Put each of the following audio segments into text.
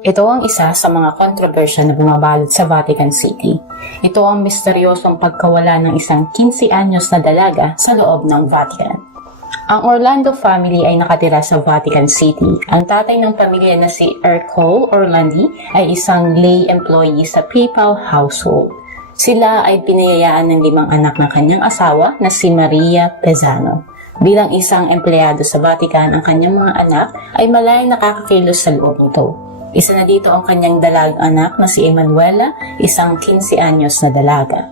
Ito ang isa sa mga kontrobersya na bumabalot sa Vatican City. Ito ang misteryosong pagkawala ng isang 15 anyos na dalaga sa loob ng Vatican. Ang Orlando family ay nakatira sa Vatican City. Ang tatay ng pamilya na si Ercole Orlandi ay isang lay employee sa papal household. Sila ay pinayayaan ng 5 anak ng kanyang asawa na si Maria Pezzano. Bilang isang empleyado sa Vatican, ang kanyang mga anak ay malayang nakakakilos sa loob nito. Isa na dito ang kanyang dalagang anak na si Emanuela, isang 15 anyos na dalaga.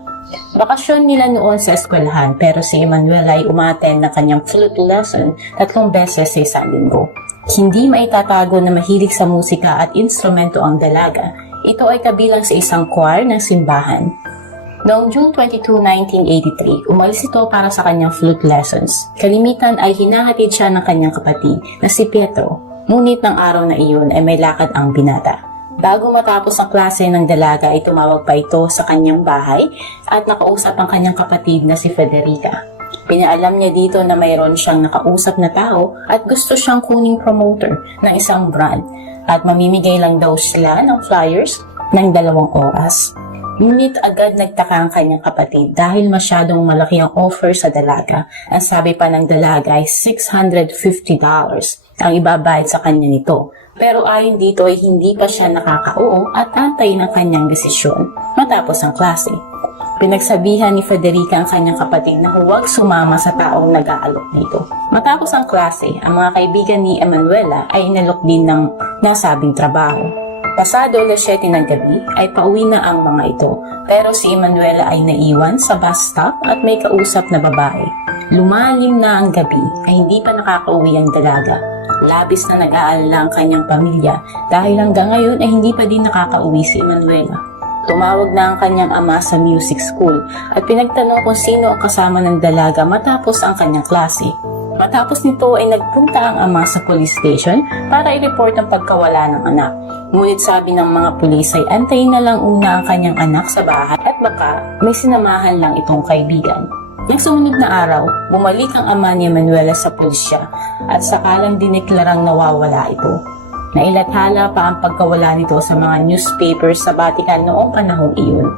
Bakasyon nila noon sa eskwelahan pero si Emanuela ay umattend ng kanyang flute lesson 3 beses sa isang linggo. Hindi maitatago na mahilig sa musika at instrumento ang dalaga. Ito ay kabilang sa isang choir ng simbahan. Noong June 22, 1983, umalis ito para sa kanyang flute lessons. Kalimitan ay hinahatid siya ng kanyang kapatid na si Pietro. Ngunit ng araw na iyon ay may lakad ang binata. Bago matapos ang klase ng dalaga ay tumawag pa ito sa kanyang bahay at nakausap ang kanyang kapatid na si Federica. Pinaalam niya dito na mayroon siyang nakausap na tao at gusto siyang kuning promoter ng isang brand at mamimigay lang daw sila ng flyers ng 2 oras. Ngunit agad nagtaka ang kanyang kapatid dahil masyadong malaki ang offer sa dalaga. Ang sabi pa ng dalaga ay $650 ang ibabayad sa kanya nito. Pero ayon dito ay hindi pa siya nakaka-oo at antay ng kanyang desisyon matapos ang klase. Pinagsabihan ni Federica ang kanyang kapatid na huwag sumama sa taong nag-aalok dito. Matapos ang klase, ang mga kaibigan ni Emanuela ay inalok din ng nasabing trabaho. Pasado 7 ng gabi ay pauwi na ang mga ito, pero si Emanuela ay naiwan sa bus stop at may kausap na babae. Lumalim na ang gabi ay hindi pa nakakauwi ang dalaga. Labis na nag-aalala ang kanyang pamilya dahil hanggang ngayon ay hindi pa din nakakauwi si Emanuela. Tumawag na ang kanyang ama sa music school at pinagtanong kung sino ang kasama ng dalaga matapos ang kanyang klase. Matapos nito ay nagpunta ang ama sa police station para i-report ang pagkawala ng anak. Ngunit sabi ng mga pulis ay antayin na lang una ang kanyang anak sa bahay at baka may sinamahan lang itong kaibigan. Nang sumunod na araw, bumalik ang ama ni Emanuela sa pulisya at sakalang dineklarang nawawala ito. Nailathala pa ang pagkawala nito sa mga newspapers sa Vatican noong panahong iyon.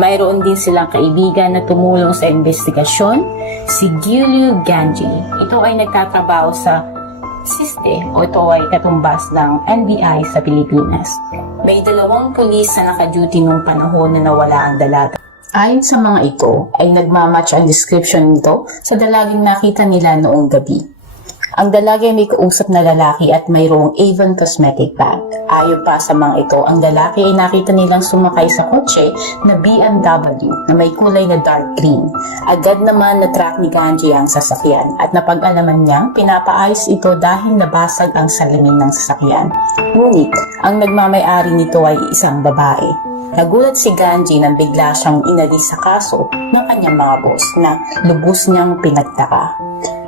Mayroon din silang kaibigan na tumulong sa investigasyon, si Giulio Ganji. Ito ay nagtatrabaho sa SISTE o ito ay katumbas ng NBI sa Pilipinas. May 2 pulis na naka-duty noong panahon na nawala ang dalaga. Ayon sa mga ito, ay nagmamatch ang description nito sa dalagang nakita nila noong gabi. Ang dalaga ay may kausap na lalaki at mayroong Avon cosmetic bag. Ayon pa sa mga ito, ang lalaki ay nakita nilang sumakay sa kotse na BMW na may kulay na dark green. Agad naman na-track ni Ganji ang sasakyan at napag-alaman niyang pinapaayos ito dahil nabasag ang salamin ng sasakyan. Ngunit, ang nagmamay-ari nito ay isang babae. Nagulat si Ganji nang bigla siyang inalis sa kaso ng kanyang mga boss na lubos niyang pinagtaka.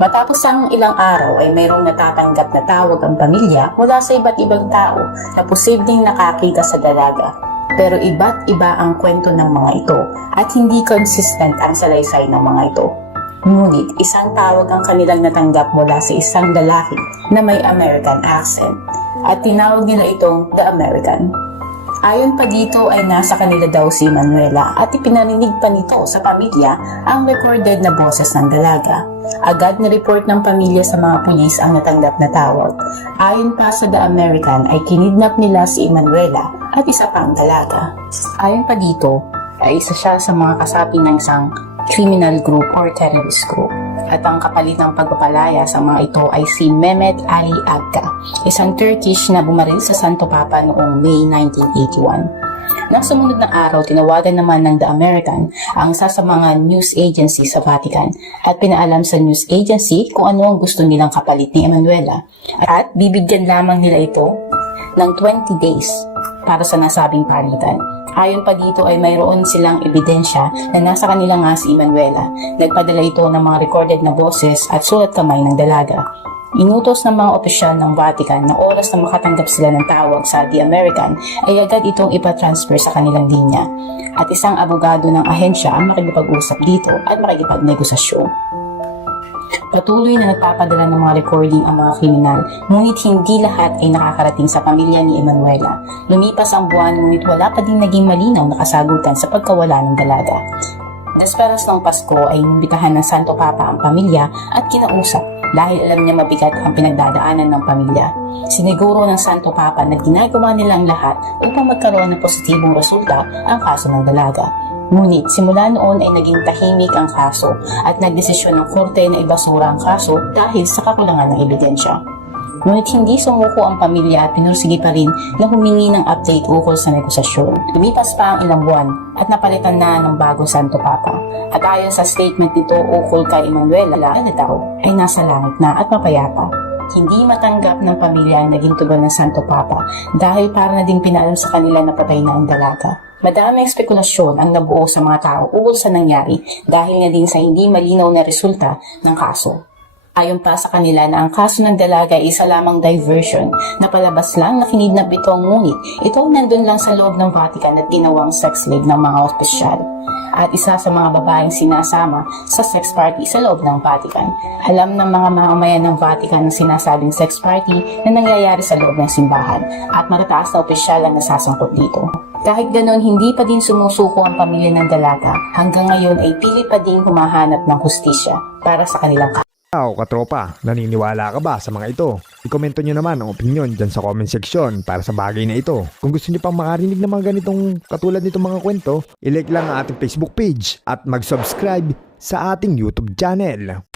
Matapos ang ilang araw ay mayroong natatanggap na tawag ang pamilya mula sa iba't ibang tao na posibleng nakakita sa dalaga. Pero iba't iba ang kwento ng mga ito at hindi consistent ang salaysay ng mga ito. Ngunit isang tawag ang kanilang natanggap mula sa isang lalaki na may American accent at tinawag nila itong The American. Ayon pa dito ay nasa kanila daw si Manuela at ipinarinig pa nito sa pamilya ang recorded na boses ng dalaga. Agad na report ng pamilya sa mga pulis ang natanggap na tawag. Ayon pa sa The American ay kinidnap nila si Emanuela at isa pang dalaga. Ayon pa dito ay isa siya sa mga kasapi ng isang criminal group or terrorist group. At ang kapalit ng pagpapalaya sa mga ito ay si Mehmet Ali Agca, isang Turkish na bumaril sa Santo Papa noong May 1981. Nang sumunod na araw, tinawagan naman ng The American ang isa sa mga news agency sa Vatican at pinaalam sa news agency kung ano ang gusto nilang kapalit ni Emanuela at bibigyan lamang nila ito ng 20 days para sa nasabing palitan. Ayon pa dito ay mayroon silang ebidensya na nasa kanila nga si Emanuela. Nagpadala ito ng mga recorded na boses at sulat kamay ng dalaga. Inutos ng mga opisyal ng Vatican na oras na makatanggap sila ng tawag sa The American ay agad itong ipatransfer sa kanilang linya. At isang abogado ng ahensya ang makikipag-usap dito at makikipagnegosasyon. Patuloy na nagpapadala ng mga recording ang mga kriminal, ngunit hindi lahat ay nakakarating sa pamilya ni Emanuela. Lumipas ang buwan ngunit wala pa din naging malinaw na kasagutan sa pagkawala ng dalaga. Desperas ng Pasko ay imbitahan ng Santo Papa ang pamilya at kinausap dahil alam niya mabigat ang pinagdadaanan ng pamilya. Siniguro ng Santo Papa na ginagawa nilang lahat upang magkaroon ng positibong resulta ang kaso ng dalaga. Ngunit simula noon ay naging tahimik ang kaso at nagdesisyon ng korte na ibasura ang kaso dahil sa kakulangan ng ebidensya. Ngunit hindi sumuko ang pamilya at pinursige pa rin na humingi ng update ukol sa negosasyon. Lumipas pa ang ilang buwan at napalitan na ng bagong Santo Papa. At ayon sa statement nito ukol kay Emanuela, na daw ay nasa langit na at mapayapa. Hindi matanggap ng pamilya ang naging tugon ng Santo Papa dahil para na ding pinaalam sa kanila na patay na ang dalaga. Madaming spekulasyon ang nabuo sa mga tao ukol sa nangyari dahil nga din sa hindi malinaw na resulta ng kaso. Ayon pa sa kanila na ang kaso ng dalaga ay isa lamang diversion na palabas lang na kinidnap ito, ngunit ito nandun lang sa loob ng Vatican at ginawang sex slave ng mga opisyal at isa sa mga babaeng sinasama sa sex party sa loob ng Vatican. Alam ng mga mamamayan ng Vatican ang sinasabing sex party na nangyayari sa loob ng simbahan at matataas na opisyal ang nasasangkot dito. Kahit ganoon, hindi pa din sumusuko ang pamilya ng dalaga. Hanggang ngayon ay pilit pa din humahanap ng hustisya para sa kanilang Katropa, naniniwala ka ba sa mga ito? I-komento nyo naman ang opinion dyan sa comment section para sa bagay na ito. Kung gusto nyo pang makarinig ng mga ganitong katulad nitong mga kwento, i-like lang ang ating Facebook page at mag-subscribe sa ating YouTube channel.